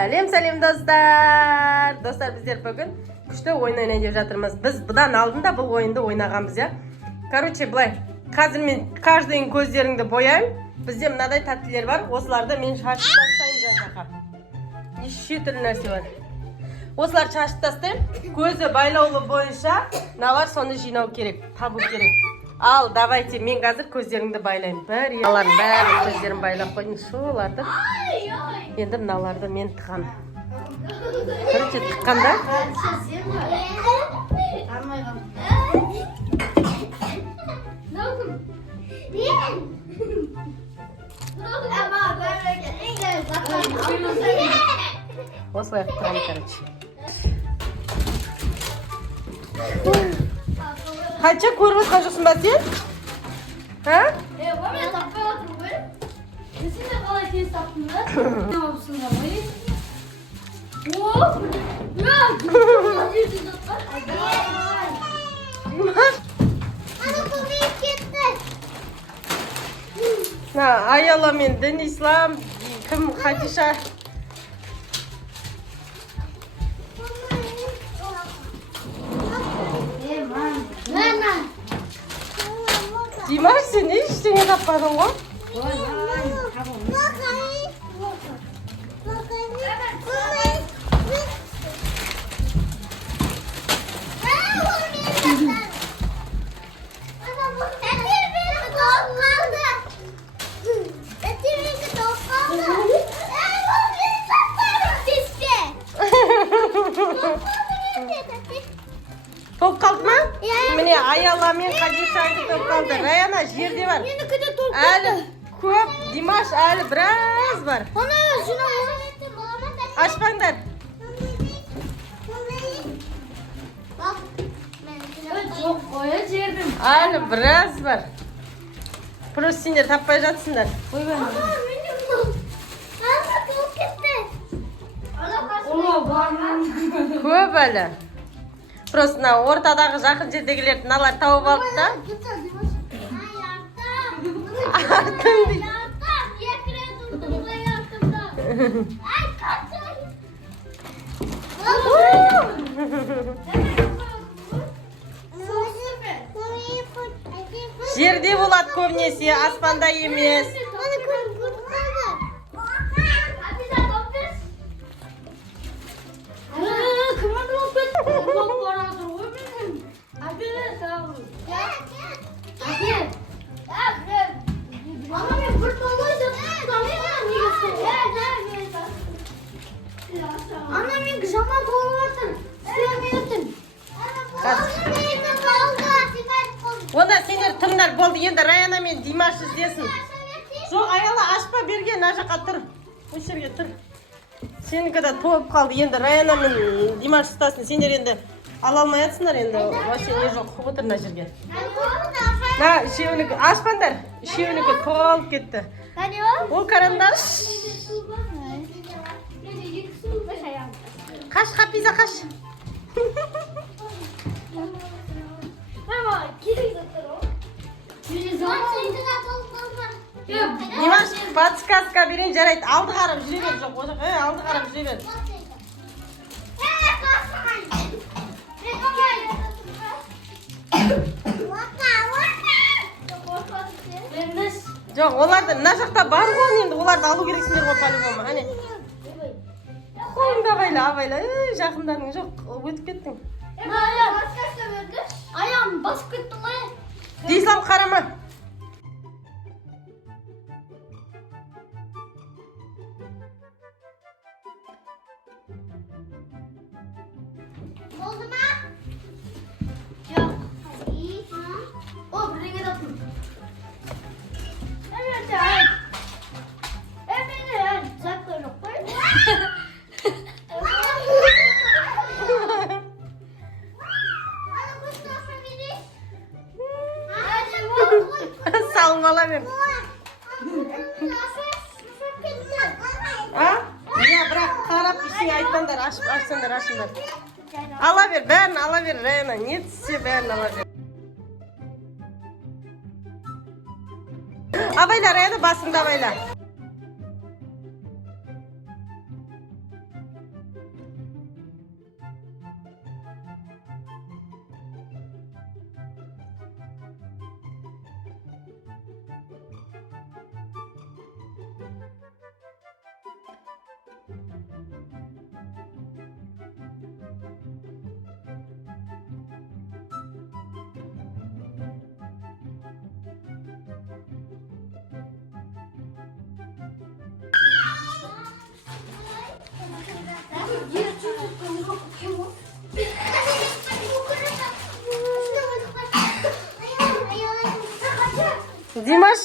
Сәлем достар. Достар, біздер бүгін күшті ойын ойнайын деп жатырмыз. Біз бұдан алдында бұл ойынды ойнағанбыз, я. Короче, былай. Қазір мен каждыйың көздеріңді бояйым. Бізде мынадай тәттілер бар. Осыларды мен шашып тастайын жазаға. Неше түрлі нәрсе бар. Осыларды шашып тастайым. Көзі байлаулы бойынша налар соны жинау керек, табу керек. Ал, давайте, мен қазір көздеріңді байлайым. Алардың бәрі көздерін байлап қойдың. Шоларды. Енді мыналарды мен тықам. Короче, тыққанда. Осылай тықам, короче. Қанша көріп отқан жоқсың ба сен? Ха? Мен таппай отырмын ғой. Сен де қалай тез таптың ба? Не болыпсың ба? Ана көбейіп кетті. Аяла мен дін ислам, кім Хадиша? Димаш, сен не ештеңе таппадың ғой? Топ қалды ма? Міне Аяла мен Хадишаңды топ қалды. Раяна жерде бар. Әлі көп, Димаш әлі біраз бар. Ашпаңдар. Әлі біраз бар. Просто сендер таппай жатсыңдар. Көп әлі. Просто ортадағы жақын жердегілерді налар тауып алып та. Жерде болады көбінесе, аспанда емес. Онда сендер тыңдар болды, енді Раяна мен Димаш іздесін. Жоқ, Аяла ашпа берген, ана жаққа тұр. Осы жерге тұр. Сенікі де толып қалды, енді Раяна мен Димаш ұстасын. Сендер енді ала алмай жатсыңдар, енді вообще не жоқ, құп отыр мына жерге. Үшеуінікі ашпаңдар. Үшеуінікі толып кетті. Ол карандаш. Қаш, Хапиза, қаш. Димаш, подсказка берейін, жарайды. Алды қарап жүре бер, жоқ, орақ, алды қарап жүре бер. Жоқ, оларды мына жақта бар ғой, енді оларды алу керексіңдер ғой по-любому. Әне. Қолыңда байла, абайла. Жақындарың жоқ, өтіп кеттің. Аяғым басып кеттің ғой. Дейсалып қарама. Oldu mu? Yok. O birine tapın. Evet. Evet. Sakla yok. Salmala ver. Ya bırak, karap bir şey aytmanдар, açsınlar. Ala ver, bärini ala ver, Rayana. Ne tse bärini ala ver. Abayla Rayana basında abayla. Димаш.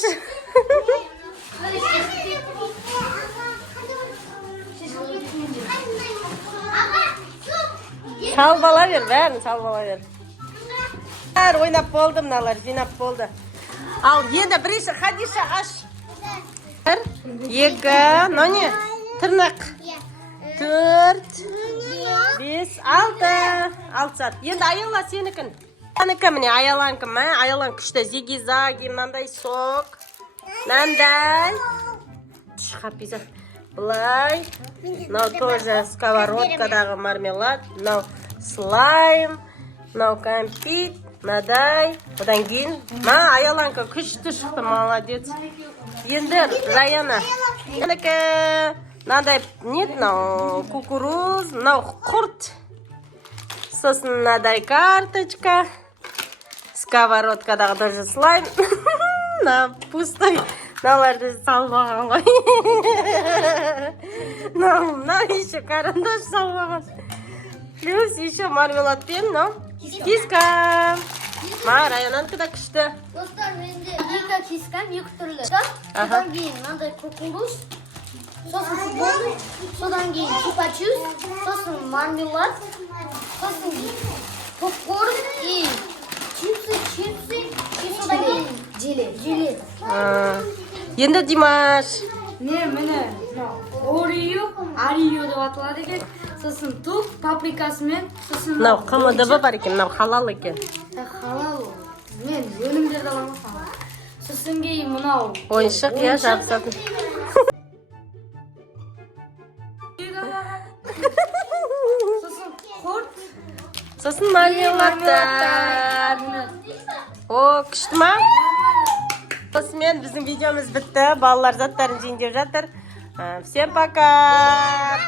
Салып ала бер, бәрін салып ала бер. Ойнап болды мыналар, жинап болды. Ал енді бірінші Хадиша аш. 1, 2, но не? Тырнақ. 4, 5, 6. 6 сат. Енді Аяла сенікін. Сенікі міне Аяланкі ма? Аялан күшті зиги-заги, мынандай сок. Мынандай. Шқапиза. Бұлай. Мынау тоже сковородкадағы мармелад. Мынау слайм. Мынау кәмпит. Мынадай. Одан кейін. Аяланкі күшті шықты, молодец. Енді Раяна. Сенікі. Мынандай нет, мынау кукуруз. Мынау құрт. Сосын мынадай карточка. Сковородкадағы тоже слайм. На пустой. Мыналарды салып алған ғой. Мына еще карандаш салып алған. Плюс еще мармеладпен, киска. Раянанкі да күшті. Достар, менде екі кискам, екі түрлі. Содан кейін мынандай кукуруз, сосын футбол, содан кейін чупа-чус, сосын мармелад, сосын попкорн и чипсы, и содан кейін желе. Енді Димаш. Міне Орео, Арио деп аталады екен. Сосын туп, паприкасымен, сосын Мынау КМДБ бар екен, мынау халал екен. халал. Мен өнімдерді аламын халал. Сосын кейін мынау Ойыншық, я жабысатын. сосын құрт, Сосын мармеладтар. О, күшті ма? Осымен біздің видеомыз бітті. Балалар заттарын жейін деп жатыр. Всем пока!